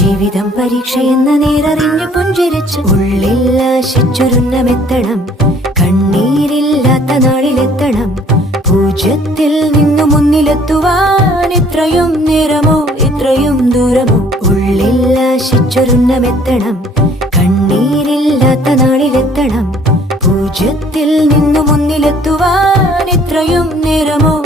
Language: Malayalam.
ജീവിതം പരീക്ഷയെന്ന നേരറിഞ്ഞു പുഞ്ചിരിച്ച് ഉള്ളിൽ ആശിച്ചൊരുന്നമെത്തണം. കണ്ണീരില്ലാത്ത നാളിലെത്തണം. പൂജ്യത്തിൽ നിന്നു മുന്നിലെത്തുവാൻ ഇത്രയും നേരമോ ഇത്രയും ദൂരമോ? ഉള്ളിൽ ആശിച്ചൊരുന്നമെത്തണം. കണ്ണീരില്ലാത്ത നാളിലെത്തണം. പൂജ്യത്തിൽ നിന്നു മുന്നിലെത്തുവാൻ ഇത്രയും നേരമോ